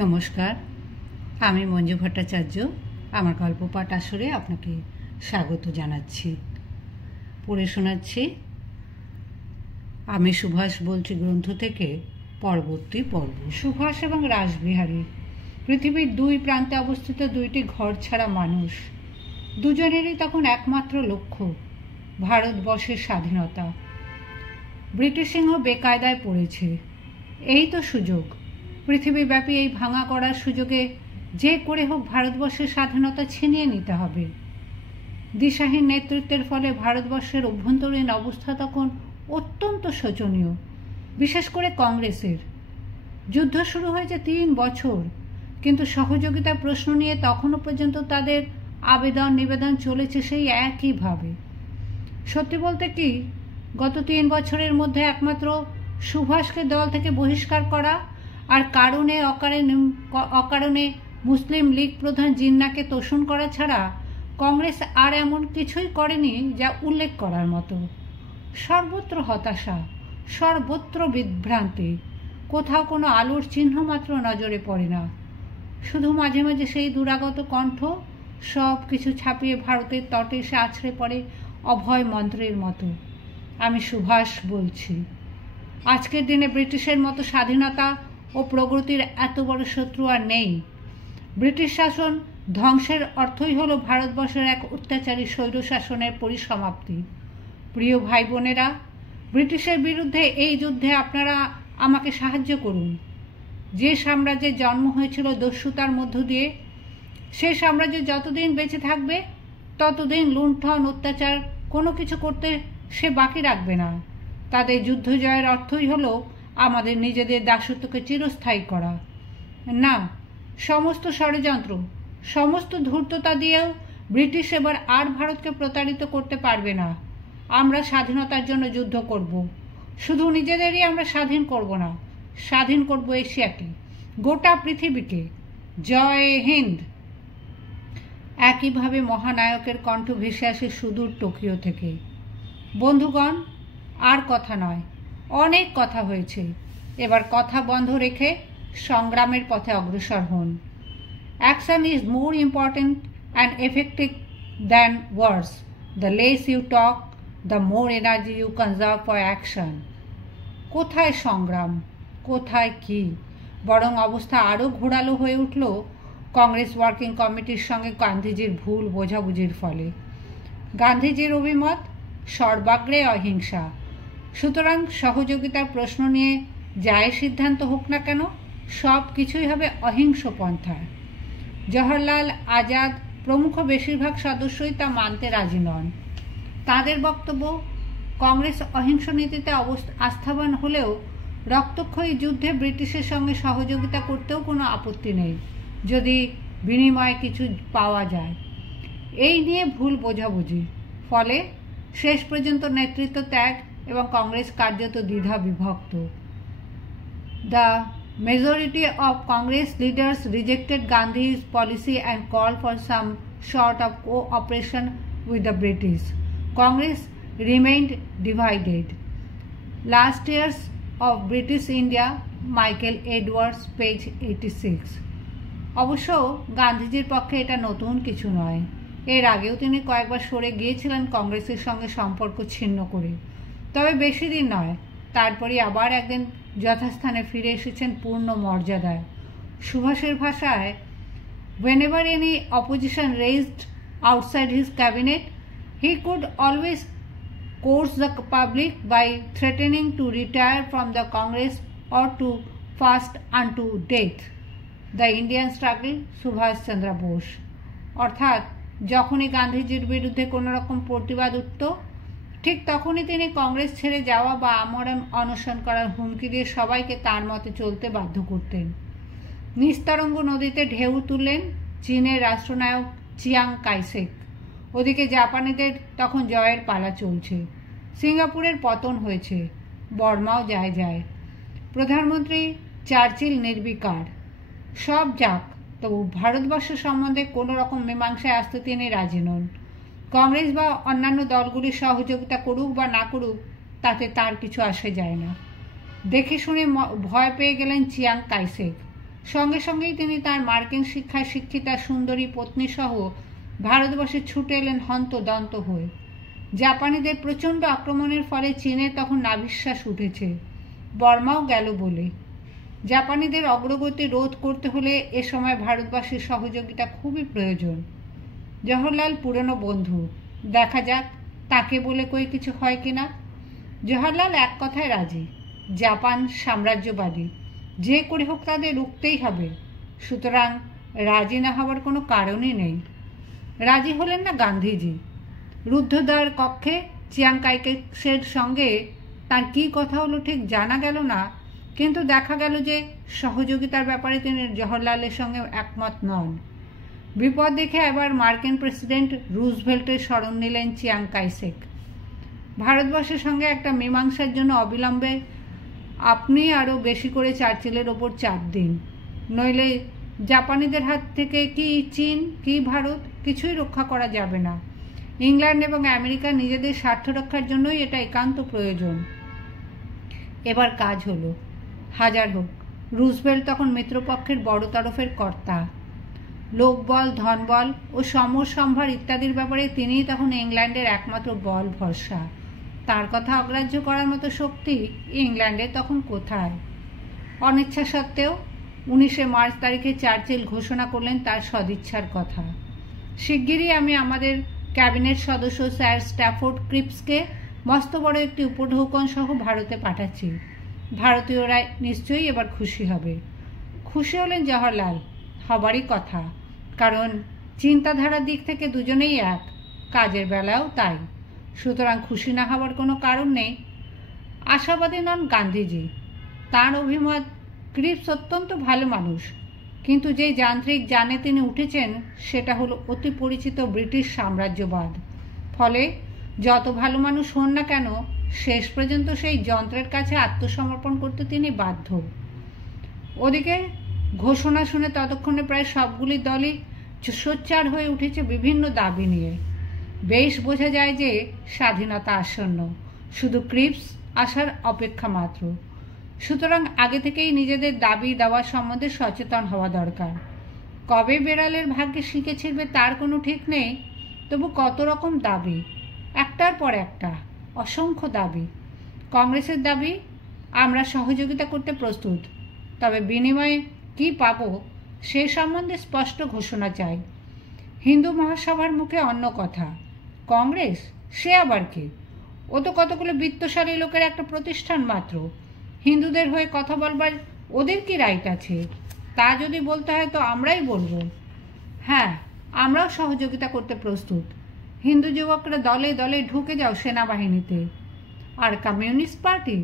নমস্কার, আমি মঞ্জু ভট্টাচার্য। আমার গল্প পাঠ আসরে আপনাকে স্বাগত জানাচ্ছি। পড়ে শোনাচ্ছি আমি সুভাষ বলছি গ্রন্থ থেকে পরবর্তী পর্ব। সুভাষ এবং রাসবিহারী পৃথিবীর দুই প্রান্তে অবস্থিত দুইটি ঘর ছাড়া মানুষ। দুজনেরই তখন একমাত্র লক্ষ্য ভারতবর্ষের স্বাধীনতা। ব্রিটিশ সিংহ বেকায়দায় পড়েছে, এই তো সুযোগ। পৃথিবীব্যাপী এই ভাঙা করার সুযোগে যে করে হোক ভারতবর্ষের স্বাধীনতা ছিনিয়ে নিতে হবে। দিশাহীন নেতৃত্বের ফলে ভারতবর্ষের অভ্যন্তরীণ অবস্থা তখন অত্যন্ত শোচনীয়, বিশেষ করে কংগ্রেসের। যুদ্ধ শুরু হয়েছে 3 বছর, কিন্তু সহযোগিতার প্রশ্ন নিয়ে তখনও পর্যন্ত তাদের আবেদন নিবেদন চলেছে সেই একইভাবে। সত্যি বলতে কি, গত 3 বছরের মধ্যে একমাত্র সুভাষকে দল থেকে বহিষ্কার করা আর অকারণে মুসলিম লীগ প্রধান জিন্নাকে তোষণ করা ছাড়া কংগ্রেস আর এমন কিছুই করেনি যা উল্লেখ করার মতো। সর্বত্র হতাশা, সর্বত্র বিভ্রান্তি, কোথাও কোনো আলোর চিহ্ন মাত্র নজরে পড়ে না। শুধু মাঝে মাঝে সেই দুরাগত কণ্ঠ সব কিছু ছাপিয়ে ভারতের তটে এসে আছড়ে পড়ে অভয় মন্ত্রের মতো। আমি সুভাষ বলছি। আজকের দিনে ব্রিটিশের মতো স্বাধীনতা ও প্রগতির এত বড় শত্রু আর নেই। ব্রিটিশ শাসন ধ্বংসের অর্থই হলো ভারতবর্ষের এক অত্যাচারী স্বৈরশাসনের পরিসমাপ্তি। প্রিয় ভাই বোনেরা, ব্রিটিশের বিরুদ্ধে এই যুদ্ধে আপনারা আমাকে সাহায্য করুন। যে সাম্রাজ্যের জন্ম হয়েছিল দস্যুতার মধ্য দিয়ে, সেই সাম্রাজ্য যতদিন বেঁচে থাকবে ততদিন লুণ্ঠন অত্যাচার কোনো কিছু করতে সে বাকি রাখবে না। তাদের যুদ্ধ জয়ের অর্থই হলো আমাদের নিজেদের দাসত্বকে চিরস্থায়ী করা। না, সমস্ত ষড়যন্ত্র, সমস্ত ধূর্ততা দিয়েও ব্রিটিশ এবার আর ভারতকে প্রতারিত করতে পারবে না। আমরা স্বাধীনতার জন্য যুদ্ধ করব। শুধু নিজেদেরই আমরা স্বাধীন করব না, স্বাধীন করব এশিয়াকে, গোটা পৃথিবীকে। জয় হিন্দ। একইভাবে মহানায়কের কণ্ঠ ভেসে আসে সুদূর টোকিও থেকে। বন্ধুগণ, আর কথা নয়, অনেক কথা হয়েছে। এবার কথা বন্ধ রেখে সংগ্রামের পথে অগ্রসর হন। Action is more important and effective than words. The less you talk, the more energy you conserve for action. কোথায় সংগ্রাম, কোথায় কি? বরং অবস্থা আরও ঘোরালো হয়ে উঠল কংগ্রেস ওয়ার্কিং কমিটির সঙ্গে গান্ধীজির ভুল বোঝাবুঝির ফলে। গান্ধীজির অভিমত সর্বাগ্রে অহিংসা। সুতরাং সহযোগিতার প্রশ্ন নিয়ে যাই সিদ্ধান্ত হোক না কেন, সব কিছুই হবে অহিংস পন্থায়। জওহরলাল আজাদ প্রমুখ বেশিরভাগ সদস্যই তা মানতে রাজি নন। তাদের বক্তব্য, কংগ্রেস অহিংস নীতিতে আস্থাবান হলেও রক্তক্ষয়ী যুদ্ধে ব্রিটিশের সঙ্গে সহযোগিতা করতেও কোনো আপত্তি নেই, যদি বিনিময়ে কিছু পাওয়া যায়। এই নিয়ে ভুল বোঝাবুঝি, ফলে শেষ পর্যন্ত নেতৃত্ব ত্যাগ এবং কংগ্রেস কার্যত দ্বিধা বিভক্ত। The majority of Congress leaders rejected Gandhi's policy and called for some sort of cooperation with the British. Congress remained divided. Last Years of British India, Michael Edwards, page 86. অবশ্য গান্ধীজির পক্ষে এটা নতুন কিছু নয়। এর আগেও তিনি কয়েকবার সরে গিয়েছিলেন কংগ্রেসের সঙ্গে সম্পর্ক ছিন্ন করে, তবে বেশি দিন নয়। তারপরে আবার একদিন যথাস্থানে ফিরে এসেছেন পূর্ণ মর্যাদায়। সুভাষের ভাষায়, whenever any opposition raised outside his cabinet, he could always coerce the public by threatening to retire from the Congress or to fast unto death. The Indian Struggle, Subhash Chandra Bose. অর্থাৎ যখনই গান্ধীজির বিরুদ্ধে কোনো রকম প্রতিবাদ উঠত, ঠিক তখনই তিনি কংগ্রেস ছেড়ে যাওয়া বা আমরণ অনশন করার হুমকি দিয়ে সবাইকে তার মতে চলতে বাধ্য করতেন। নিস্তরঙ্গ নদীতে ঢেউ তুললেন চীনের রাষ্ট্রনায়ক চিয়াং কাইশেক। ওদিকে জাপানিদের তখন জয়ের পালা চলছে। সিঙ্গাপুরের পতন হয়েছে, বর্মাও যায়। প্রধানমন্ত্রী চার্চিল নির্বিকার। সব যাক, তবু ভারতবর্ষ সম্বন্ধে কোনো রকম মীমাংসায় আসতে তিনি রাজি নন। কংগ্রেস বা অন্যান্য দলগুলি সহযোগিতা করুক বা না করুক, তাতে তার কিছু আসে যায় না। দেখে শুনে ভয় পেয়ে গেলেন চিয়াং কাইশেক। সঙ্গে সঙ্গেই তিনি তার মার্কিন শিক্ষায় শিক্ষিতা সুন্দরী পত্নী সহ ভারতবর্ষে ছুটে এলেন হন্তদন্ত হয়ে। জাপানিদের প্রচণ্ড আক্রমণের ফলে চীনে তখন নাভিশ্বাস উঠেছে, বর্মাও গেল বলে। জাপানিদের অগ্রগতি রোধ করতে হলে এ সময় ভারতবাসীর সহযোগিতা খুবই প্রয়োজন। জওহরলাল পুরনো বন্ধু, দেখা যাক তাকে বলে কই কিছু হয় কিনা। জওহরলাল এক কথায় রাজি, জাপান সাম্রাজ্যবাদী, যে করে হোক তাদের রুখতেই হবে, সুতরাং রাজি না হওয়ার কোনো কারণই নেই। রাজি হলেন না গান্ধীজি। রুদ্ধদ্বার কক্ষে চিয়াং কাইশের সঙ্গে তার কী কথা হলো ঠিক জানা গেল না, কিন্তু দেখা গেল যে সহযোগিতার ব্যাপারে তিনি জওহরলালের সঙ্গে একমত নন। বিপদ দেখে এবার মার্কিন প্রেসিডেন্ট রুজভেল্টের শরণ নিলেন চিয়াং কাইশেক। ভারতবর্ষের সঙ্গে একটা মীমাংসার জন্য অবিলম্বে আপনি আরও বেশি করে চার্চিলের ওপর চাপ দিন, নইলে জাপানিদের হাত থেকে কি চীন কি ভারত কিছুই রক্ষা করা যাবে না। ইংল্যান্ড এবং আমেরিকা নিজেদের স্বার্থ রক্ষার জন্যই এটা একান্ত প্রয়োজন। এবার কাজ হলো। হাজার হোক, রুজভেল্ট তখন মিত্রপক্ষের বড় তরফের কর্তা। লোকবল, ধনবল ও সমরসম্ভার ইত্যাদির ব্যাপারে তিনিই তখন ইংল্যান্ডের একমাত্র বল ভরসা। তার কথা অগ্রাহ্য করার মতো শক্তি ইংল্যান্ডে তখন কোথায়? অনিচ্ছা সত্ত্বেও 19 মার্চ তারিখে চার্চিল ঘোষণা করলেন তার সদিচ্ছার কথা। শিগগিরই আমি আমাদের ক্যাবিনেট সদস্য স্যার স্ট্যাফোর্ড ক্রিপসকে মস্ত বড় একটি উপঢৌকন সহ ভারতে পাঠাচ্ছি। ভারতীয়রা নিশ্চয়ই এবার খুশি হবে। খুশি হলেন জওহরলাল, হবারই কথা, কারণ চিন্তাধারার দিক থেকে দুজনেই এক, কাজের বেলাও তাই। সুতরাং খুশি না হওয়ার কোনো কারণ নেই। আশাবাদী নন গান্ধীজি। তাঁর অভিমত, ক্রিপস অত্যন্ত ভালো মানুষ, কিন্তু যে যান্ত্রিক যানে তিনি উঠেছেন সেটা হলো অতি পরিচিত ব্রিটিশ সাম্রাজ্যবাদ। ফলে যত ভালো মানুষ হন না কেন, শেষ পর্যন্ত সেই যন্ত্রের কাছে আত্মসমর্পণ করতে তিনি বাধ্য। ওদিকে ঘোষণা শুনে ততক্ষণে প্রায় সবগুলি দলই সোচ্চার হয়ে উঠেছে বিভিন্ন দাবি নিয়ে। বেশ বোঝা যায় যে স্বাধীনতা আসন্ন, শুধু ক্রিপস আসার অপেক্ষা মাত্র। সুতরাং আগে থেকেই নিজেদের দাবি দেওয়া সম্বন্ধে সচেতন হওয়া দরকার। কবে বেড়ালের ভাগ্যে শিকে ছিড়বে তার কোনো ঠিক নেই, তবু কত রকম দাবি, একটার পর একটা, অসংখ্য দাবি। কংগ্রেসের দাবি, আমরা সহযোগিতা করতে প্রস্তুত, তবে বিনিময়ে কি পাবো সে সম্বন্ধে স্পষ্ট ঘোষণা চাই। হিন্দু মহাসভার মুখে অন্য কথা। কংগ্রেস সে আবার কি? ও তো কতগুলো বিত্তশালী লোকের একটা প্রতিষ্ঠান মাত্র। হিন্দুদের হয়ে কথা বলবার ওদের কি রাইট আছে? তা যদি বলতে হয় তো আমরাই বলবো। হ্যাঁ, আমরাও সহযোগিতা করতে প্রস্তুত। হিন্দু যুবকরা দলে দলে ঢুকে যাও সেনাবাহিনীতে। আর কমিউনিস্ট পার্টি,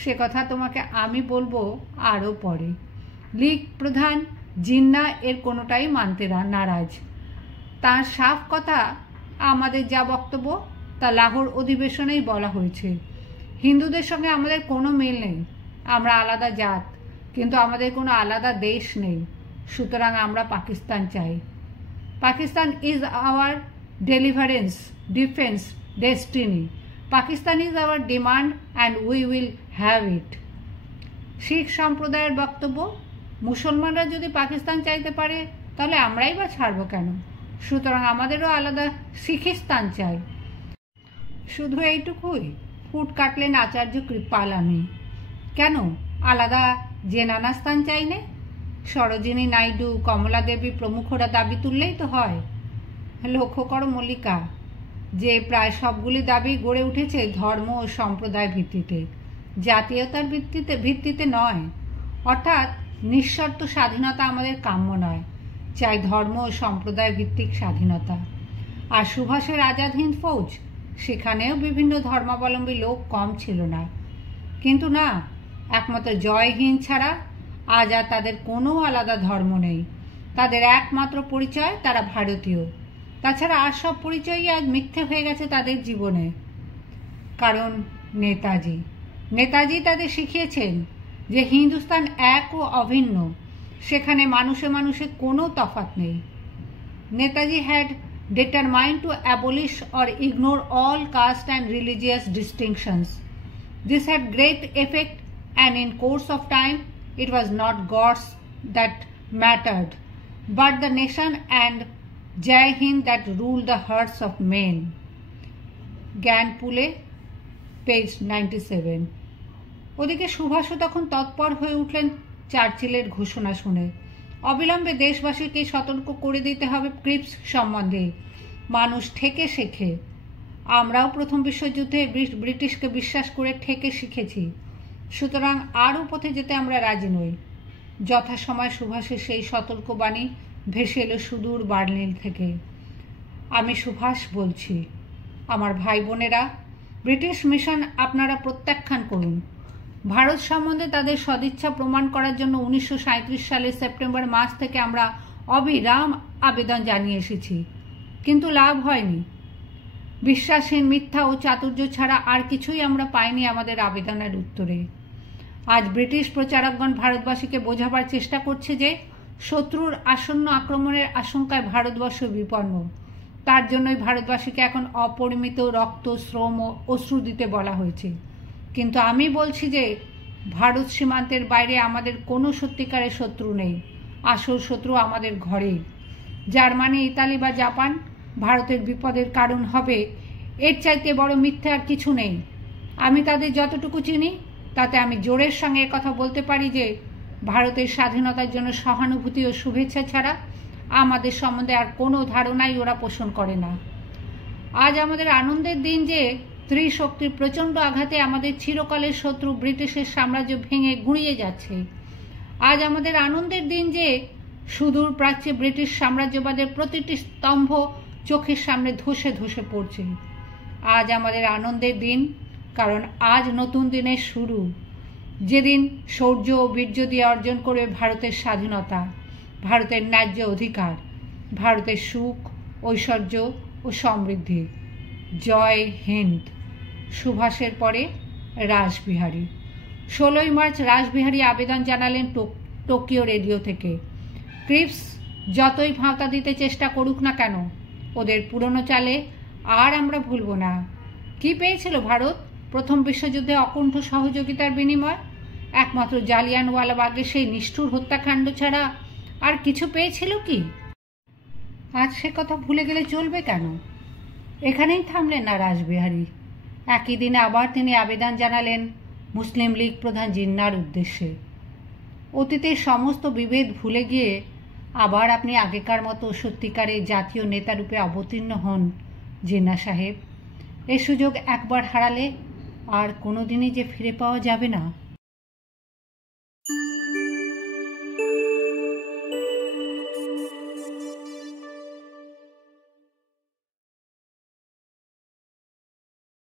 সে কথা তোমাকে আমি বলবো আরও পরে। লীগ প্রধান জিন্না এর কোনোটাই মানতে নারাজ। তার সাফ কথা, আমাদের যা বক্তব্য তা লাহোর অধিবেশনেই বলা হয়েছে। হিন্দুদের সঙ্গে আমাদের কোনো মিল নেই। আমরা আলাদা জাত, কিন্তু আমাদের কোনো আলাদা দেশ নেই। সুতরাং আমরা পাকিস্তান চাই। Pakistan is our deliverance, defence, destiny. Pakistan is our demand and we will have it. Sikh সম্প্রদায়ের বক্তব্য, মুসলমানরা যদি পাকিস্তান চাইতে পারে তাহলে আমরাই বা ছাড়ব কেন? সুতরাং আমাদেরও আলাদা শিখিস্তান চাই। শুধু এইটুকুই? ফুট কাটলেন আচার্য কৃপালানি। কেন আলাদা জেনানাস্তান চাই নে? সরোজিনী নাইডু, কমলা দেবী প্রমুখরা দাবি তুললেই তো হয়। লক্ষ্য করো মল্লিকা, যে প্রায় সবগুলি দাবি গড়ে উঠেছে ধর্ম ও সম্প্রদায় ভিত্তিতে, জাতীয়তার ভিত্তিতে নয়। অর্থাৎ নিঃশর্ত স্বাধীনতা আমাদের কাম্য নয়, চাই ধর্ম ও সম্প্রদায় ভিত্তিক স্বাধীনতা। আর সুভাষের আজাদ হিন্দ ফৌজ, সেখানেও বিভিন্ন ধর্মাবলম্বী লোক কম ছিল না। কিন্তু না, একমাত্র জয় হিন্দ ছাড়া আজ আর তাদের কোনো আলাদা ধর্ম নেই। তাদের একমাত্র পরিচয় তারা ভারতীয়। তাছাড়া আর সব পরিচয়ই আজ মিথ্যে হয়ে গেছে তাদের জীবনে। কারণ নেতাজি তাদের শিখিয়েছেন যে হিন্দুস্তান এক ও অভিন্ন, সেখানে মানুষে মানুষে কোনো তফাৎ নেই। Netaji had determined to abolish or ignore all caste and religious distinctions. This had great effect, and in course of time it was not God's that mattered, but the nation and Jai Hind that ruled the hearts of men. জ্ঞান পুলে, page 97। ওদিকে সুভাষও তখন তৎপর হয়ে উঠলেন চার্চিলের ঘোষণা শুনে। অবিলম্বে দেশবাসীকে সতর্ক করে দিতে হবে ক্রিপস সম্বন্ধে। মানুষ ঠেকে শেখে। আমরাও প্রথম বিশ্বযুদ্ধে ব্রিটিশকে বিশ্বাস করে ঠেকে শিখেছি, সুতরাং আরও পথে যেতে আমরা রাজি নই। যথাসময় সুভাষের সেই সতর্কবাণী ভেসে এলো সুদূর বার্লিন থেকে। আমি সুভাষ বলছি, আমার ভাই বোনেরা, ব্রিটিশ মিশন আপনারা প্রত্যাখ্যান করুন। ভারত সম্বন্ধে তাদের সদিচ্ছা প্রমাণ করার জন্য 1937 সালের সেপ্টেম্বর মাস থেকে আমরা অবিরাম আবেদন জানিয়ে এসেছি, কিন্তু লাভ হয়নি। বিশ্বাসহীন, মিথ্যা ও চাতুর্য ছাড়া আর কিছুই আমরা পাইনি আমাদের আবেদনের উত্তরে। আজ ব্রিটিশ প্রচারকগণ ভারতবাসীকে বোঝাবার চেষ্টা করছে যে শত্রুর আসন্ন আক্রমণের আশঙ্কায় ভারতবর্ষ বিপন্ন। তার জন্যই ভারতবাসীকে এখন অপরিমিত রক্ত, শ্রম ও অশ্রু দিতে বলা হয়েছে। কিন্তু আমি বলছি যে ভারত সীমান্তের বাইরে আমাদের কোনো সত্যিকারের শত্রু নেই। আসল শত্রু আমাদের ঘরেই। জার্মানি, ইতালি বা জাপান ভারতের বিপদের কারণ হবে, এর চাইতে বড় মিথ্যে আর কিছু নেই। আমি তাদের যতটুকু চিনি তাতে আমি জোরের সঙ্গে কথা বলতে পারি যে ভারতের স্বাধীনতার জন্য সহানুভূতি ও শুভেচ্ছা ছাড়া আমাদের সম্বন্ধে আর কোনো ধারণাই ওরা পোষণ করে না। আজ আমাদের আনন্দের দিন যে ত্রিশক্তির প্রচণ্ড আঘাতে আমাদের চিরকালের শত্রু ব্রিটিশের সাম্রাজ্য ভেঙে গুঁড়িয়ে যাচ্ছে। আজ আমাদের আনন্দের দিন যে সুদূর প্রাচ্যে ব্রিটিশ সাম্রাজ্যবাদের প্রতিটি স্তম্ভ চোখের সামনে ধসে ধসে পড়ছে। আজ আমাদের আনন্দের দিন, কারণ আজ নতুন দিনের শুরু, যেদিন শৌর্য ও বীর্য দিয়ে অর্জন করবে ভারতের স্বাধীনতা, ভারতের ন্যায্য অধিকার, ভারতের সুখ, ঐশ্বর্য ও সমৃদ্ধি। জয় হিন্দ। সুভাষের পরে রাসবিহারী। 16ই মার্চ রাসবিহারী আবেদন জানালেন টোকিও রেডিও থেকে। ক্রিপস যতই ভাঁওতা দিতে চেষ্টা করুক না কেন, ওদের পুরনো চালে আর আমরা ভুলব না। কি পেয়েছিল ভারত প্রথম বিশ্বযুদ্ধে অকুণ্ঠ সহযোগিতার বিনিময়? একমাত্র জালিয়ানওয়ালাবাগের সেই নিষ্ঠুর হত্যাকাণ্ড ছাড়া আর কিছু পেয়েছিল কি? আজ সে কথা ভুলে গেলে চলবে কেন? এখানেই থামলেন না রাসবিহারী। একই দিনে আবার তিনি আবেদন জানালেন মুসলিম লীগ প্রধান জিন্নার উদ্দেশ্যে। অতীতের সমস্ত বিভেদ ভুলে গিয়ে আবার আপনি আগেকার মতো সত্যিকারের জাতীয় নেতারূপে অবতীর্ণ হন জিন্না সাহেব। এ সুযোগ একবার হারালে আর কোনোদিনই যে ফিরে পাওয়া যাবে না।